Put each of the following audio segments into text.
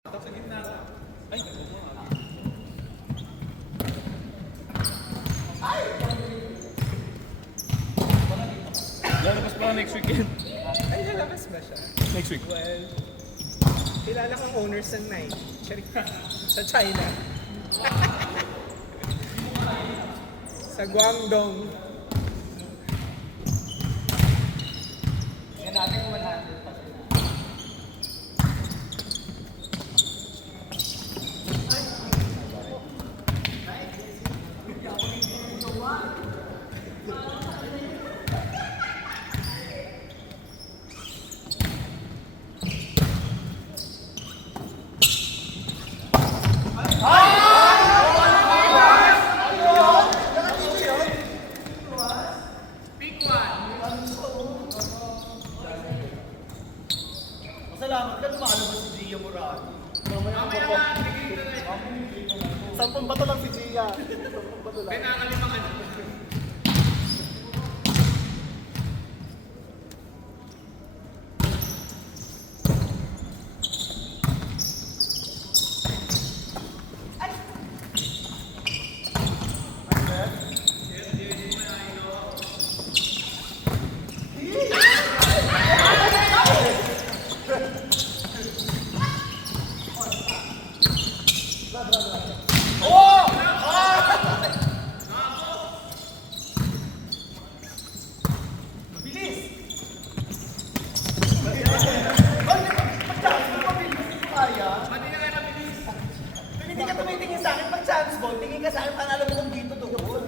Sa gitna. Ay, lalabas pa next weekend. Ay, lalabas ba siya? Next week. Well, kilala kang owners ng Nike. Sa China. Sa Guangdong. Yan natin 100. Salamat ka, lumalabas si Gia Morales. Mamaya ko. Sampung bato lang si Gia. Sampung bato lang. Hindi ka tumitingin sa akin pag chance ball. Tingin ka sa akin, panalo mo kung dito doon.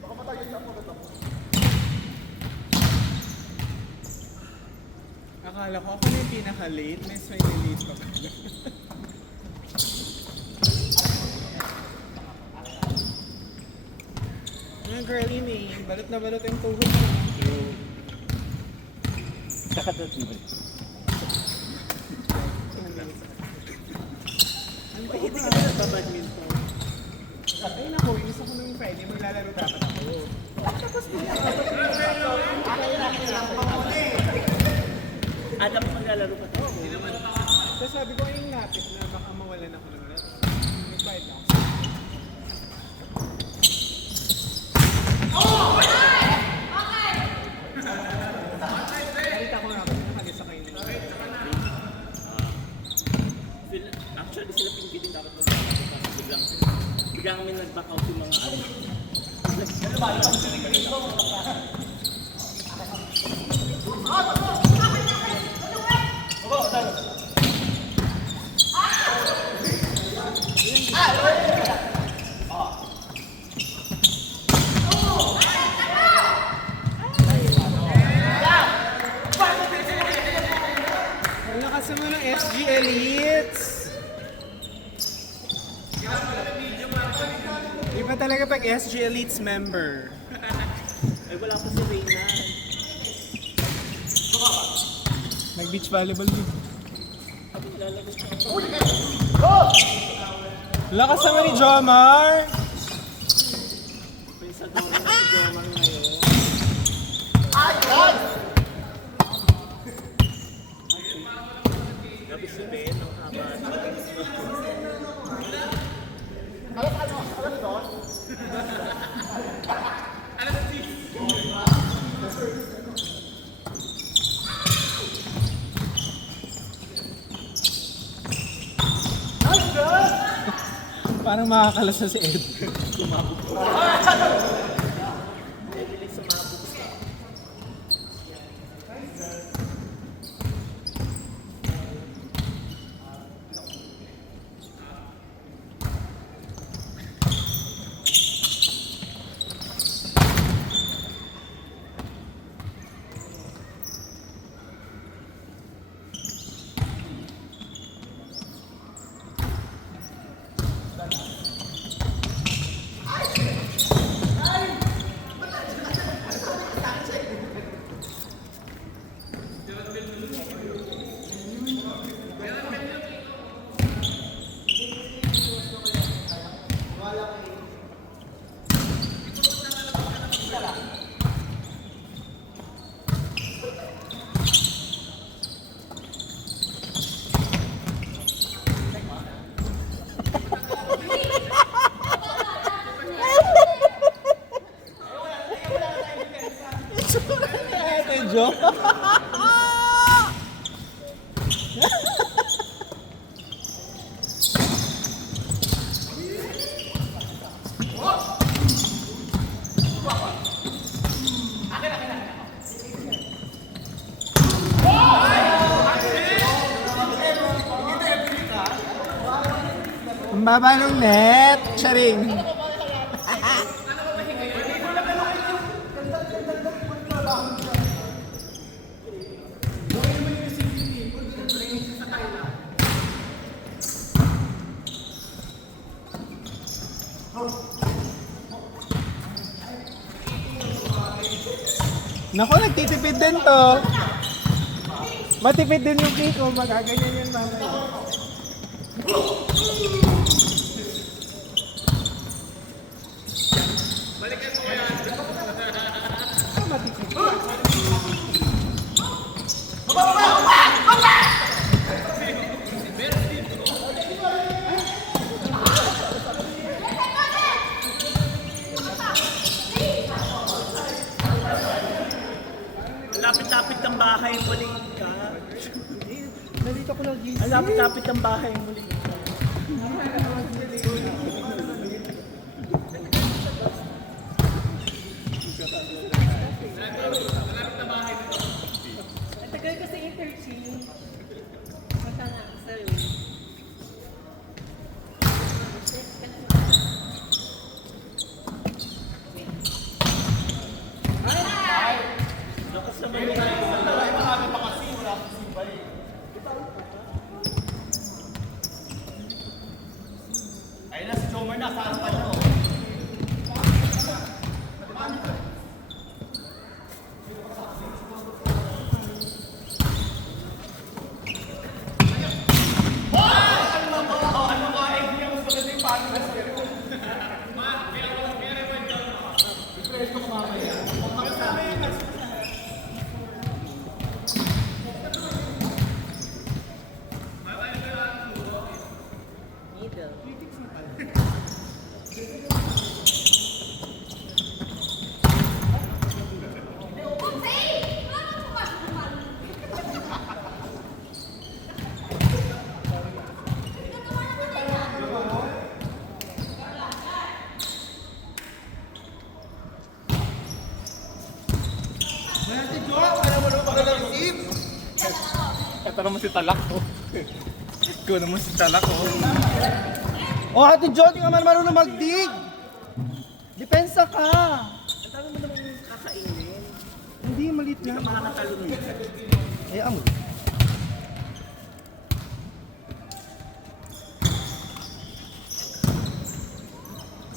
Baka matayo sa ako. Akala ko ako na yung pinaka-late. May slightly late pa ba? Mga girly name. Balot na balot yung tuhod mo. Kakadat mo ba? Ang pa, hindi ka na nagpa-badminton. Ay naku, inis ako nung Friday. Maglalaro dapat ako. Tapos Adam, maglalaro pa to. Tapos sabi ko yung lapit na baka mawalan ako ng laro. Nag-fight ako. Nakita ko nga ako, nakagisa kayo nito. Actually, sila pinky din dapat maglalaro kasi biglang may nag-back out yung mga ano. Ang lakas naman ng SG Elites! Iba talaga pag SG Elites member. Ay, wala pa si Reyna. Nag-beach volleyball din. Sabi, lalabas na ako. Lakas naman ni Jomar! Pensador na si Jomar ngayon. Gabi si Ben, ang haba. Parang makakalasa si Ed. Sumabog ko. Evelyn, sumabog ka. Ang baba ng net. Charing. Nako, nagtitipid din to. Matipid din yung cake ko. Magaganyan yan mamaya. Balikan mo yan. Matipid. Lapit-lapit ng bahay mo, Lika. Nalito ko lang gising. Ang lapit-lapit ng bahay mo, Lika. Ang tagal kasi interchange. Mata nga, sorry. Lakas naman yung Ayun na, si Jomer na, sa harapan niyo. Middle. Ito naman si Talak ko. Ikaw naman si Talak ko. Oh, Ate Jo, di ka man marunong magdig. Depensa ka. Ang dami mo naman yung kakainin. Hindi, malit Hindi ka lang. makakatalon yun. Ay, amo.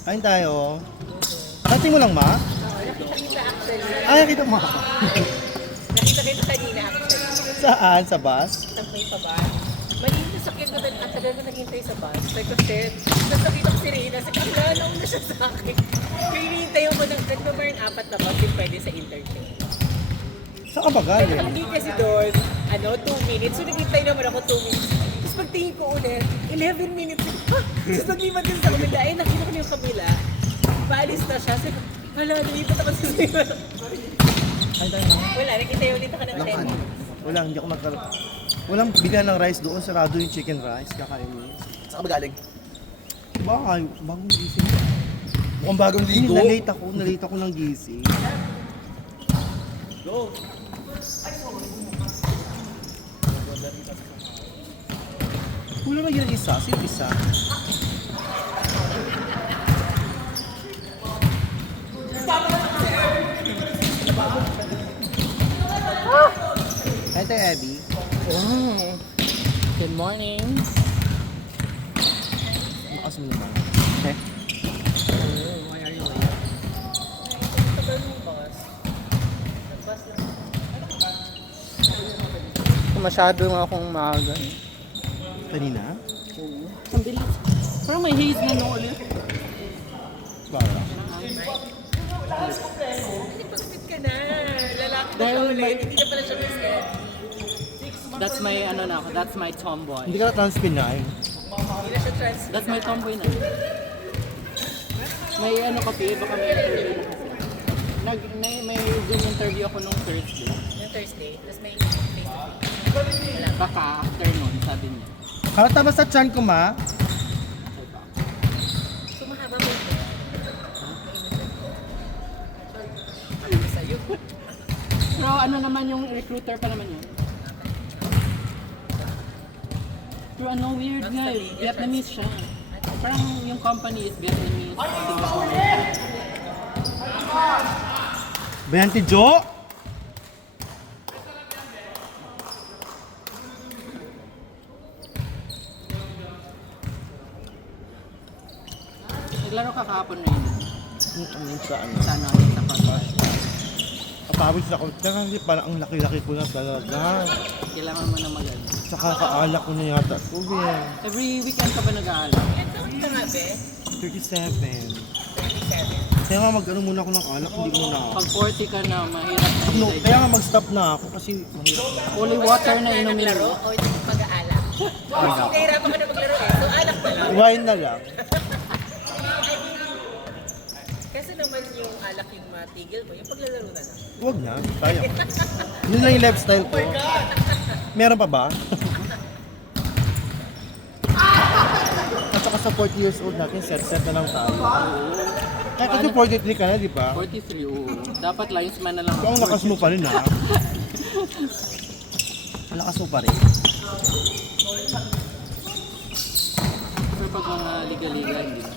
Kain tayo. Dating mo lang, ma? Nakita kita actually. Ay, nakita mo. Nakita kita kanina actually. Saan? Sa bus? Sa may pa Mali na sakit na din. Ang tagal ko naghintay sa bus. Sabi ko, shit. Tapos nakita ko si Reyna. Sabi ko, nauna siya sa akin. Kaya hinihintay ako ng nag-number 4 na bus yung pwede sa interchange. Saan ka ba Kaya galing? nakalagay kasi doon, 2 minutes. So naghintay naman ako 2 minutes. Tapos pagtingin ko ulit, 11 minutes. Tapos naglipat din sa kabila. Ay, nakita ko na yung kabila. Paalis na siya. Sabi ko, hala, nalipat ako sa sayo. Kain tayo, ma. Wala, nakita ulit ako ng 10 minutes. Wala, hindi ako magkaroon. Walang bigyan ng rice doon. Sarado yung chicken rice. Kakainin. Saan ka ba galing? Bakay, bagong gising. Mukhang bagong Hindi, ligo. nalate ako ng gising. Go! Kulang na yun isa. Sino isa? Ito, Abby. Good morning. Makas mo naman. Okay. Why are you late? Tagal ng bus. Nag-bus lang. Masyado nga akong maaga. Kanina? Ang bilis. Parang may haze na no ulit. Bakit? Hindi pag-fit ka na. Lalaki na Dahil siya ulit. may- Hindi na pala siya miss. That's my ano na ako. That's my tomboy. Hindi ka na transpinay. Hindi na siya trans. That's my tomboy na. May ano kasi, baka may interview na kasi. May Zoom interview ako nung Thursday. Yung Thursday. Tapos may face-to-face. Baka afternoon, sabi niya. Halata ba sa chan ko, ma? So mahaba mo ito. Ano sa'yo? Pero ano naman yung recruiter pa naman yun? Pero ano weird nga eh. Vietnamese siya. Parang yung company is Vietnamese. Bayante Jo! Naglaro ka kahapon na yun. Saan? Sana sa pag Kapawis ako. Tsaka hindi parang ang laki-laki ko na talaga. kailangan mo na mag-ano. Tsaka kaalak ko na yata. Uwi. Every weekend ka ba nag-aalak? Ito, ito nga, be. 37. 37. Kaya nga mag-ano muna ako ng alak, hindi muna ako. Pag 40 ka na, mahirap na No, i-digest. kaya nga mag-stop na ako kasi mahirap. Only water na inumin Naglaro mo. o hindi mag-aalak? Kasi nahirapan ka na maglaro eh. So, alak na lang. Wine na lang. Kasi naman yung alak yung matigil mo, yung paglalaro na lang. Huwag na, sayang. Yun lang yung lifestyle ko. Meron pa ba? At saka sa 40 years old natin, set na lang tayo. Kahit kasi 43 ka na, di ba? 43, oo. Dapat linesman na lang. So, ang lakas mo pa rin, ha? Ang lakas mo pa rin. Pero pag mga liga-liga, hindi na.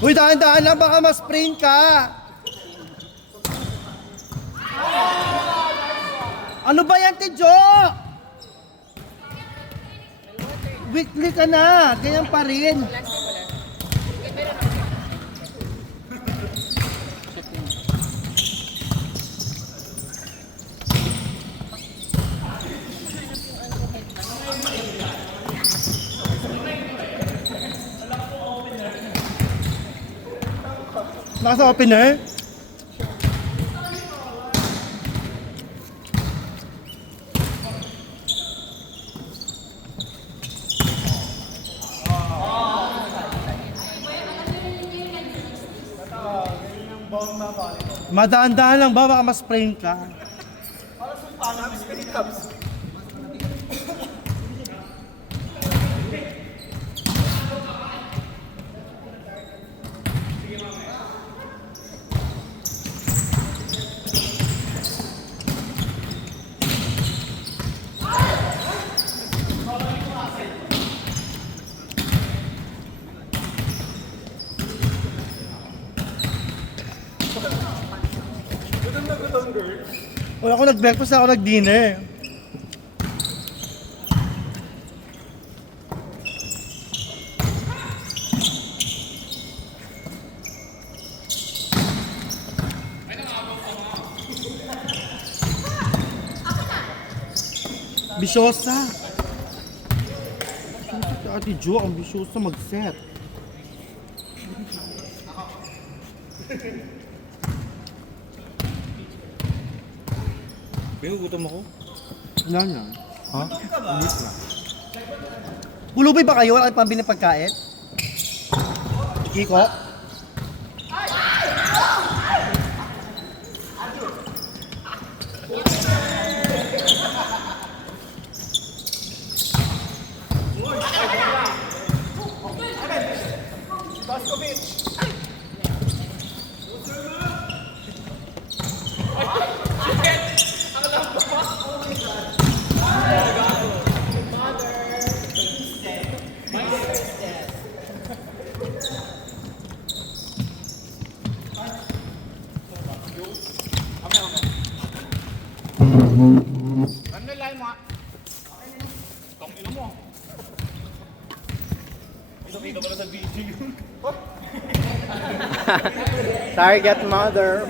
Uy, daan-daan lang, baka ma-sprain ka! Ano ba yan, Tijo? Weekly ka na, ganyan pa rin. Check yun. Nasa opener? Madaan-daan lang ba? Baka ma-sprain ka. Wala ako nag-breakfast, ako nag-dinner. Bisyosa. Si Ate Jo, ang bisyosa mag-set. Pero gutom ako. Wala na. Ha? Ulit na. Gulubay ba kayo? Wala kayong pambili ng pagkain? Kiko? Ano line mo? Tong ino mo. Kita pala sa video. Target mother.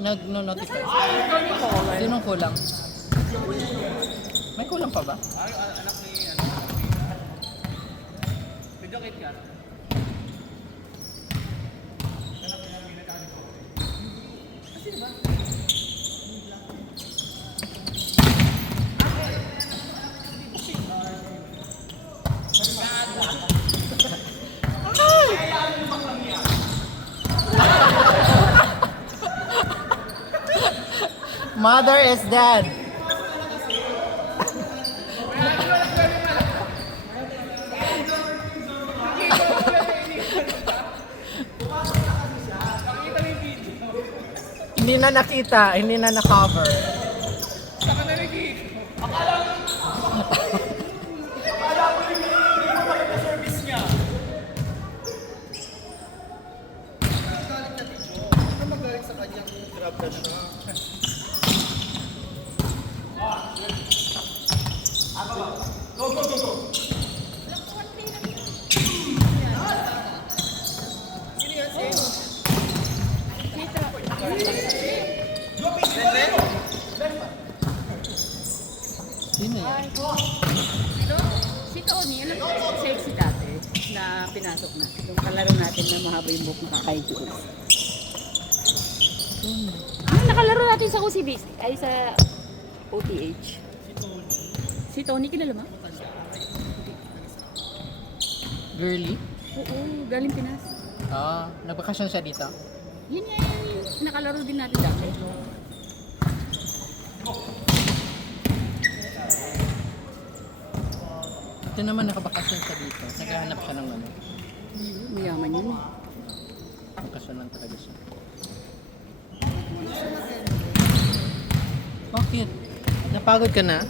nag-notify? Sinong kulang? May kulang pa ba? Anak ni Video kit ka. Mother is dead. Hindi na nakita, hindi na na-cover. Ano magalit sa kanya kung grab na siya? Sino yan? Si Tony, alam mo si sexy dati na pinasok na. Yung kalaro natin na mahaba yung buhok ng kakay Jules. Nakalaro natin sa OCBC, ay sa OTH. Si Tony, kilala mo? Girly? Oo, galing Pinas. Ah, nagbakasyon siya dito. Yun nga yung nakalaro din natin dati. Ito naman nakabakasyon siya dito. Naghahanap siya ng ano. Mayaman yun eh. Bakasyon lang talaga siya. Bakit? Napagod ka na?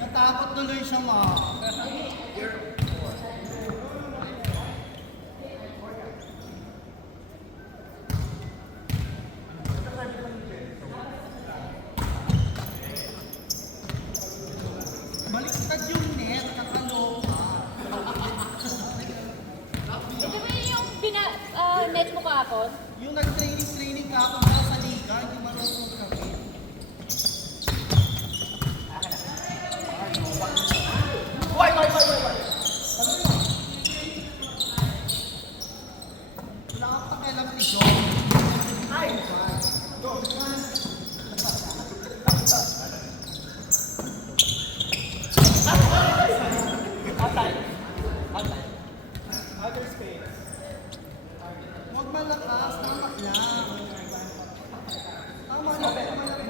Natakot tuloy siya, ma. Baliktad yung net, kakaloka. Ito ba yung net mo kahapon? Yung nag-training ka ako para sa liga, hindi marunong kami. Wala kang pakialam ni John. Huwag malakas, tama lang. Tama lang, tama lang.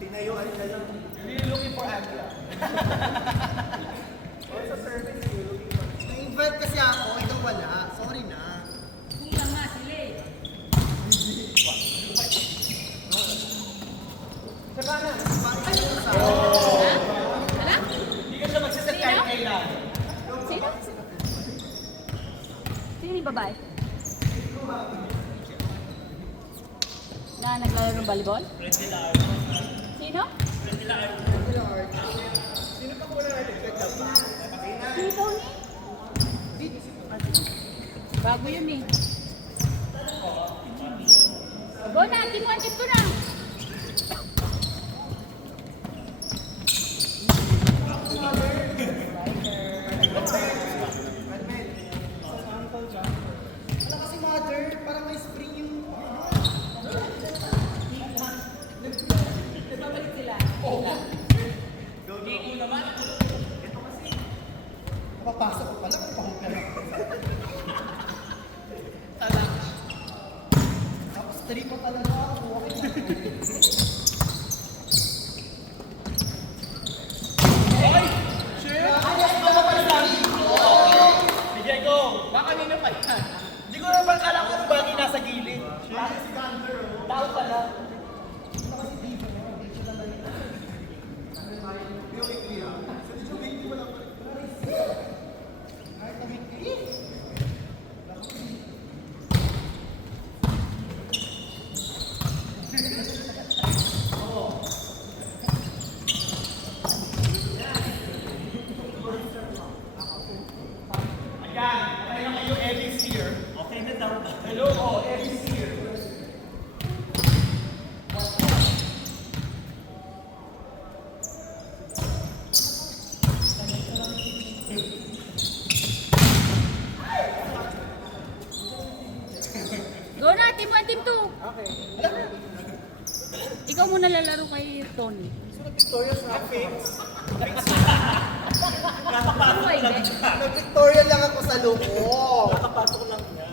Tinayuan ka lang. You're looking for Andrea. Na-invite kasi ako, ikaw wala. Sorry na. Kulang nga sila eh. Hindi ka siya magsiset kahit kailan. Sino? Sino yung babae? Na naglalaro ng volleyball? Sino? Sino Tony? Bago yun eh. Go na, kinuwantin ko na. Wala kasi mother, parang may spring yung... Papasok ko pala, pahong ka lang. Tapos 3 pa talaga ako. Okay lang. Okay na daw. Go na, team 1, team 2. Okay. Ikaw muna lalaro kay Tony. Victorious outfit. Ano ba hindi? Nag-Victoria lang ako sa loob. Kakapasok lang niya.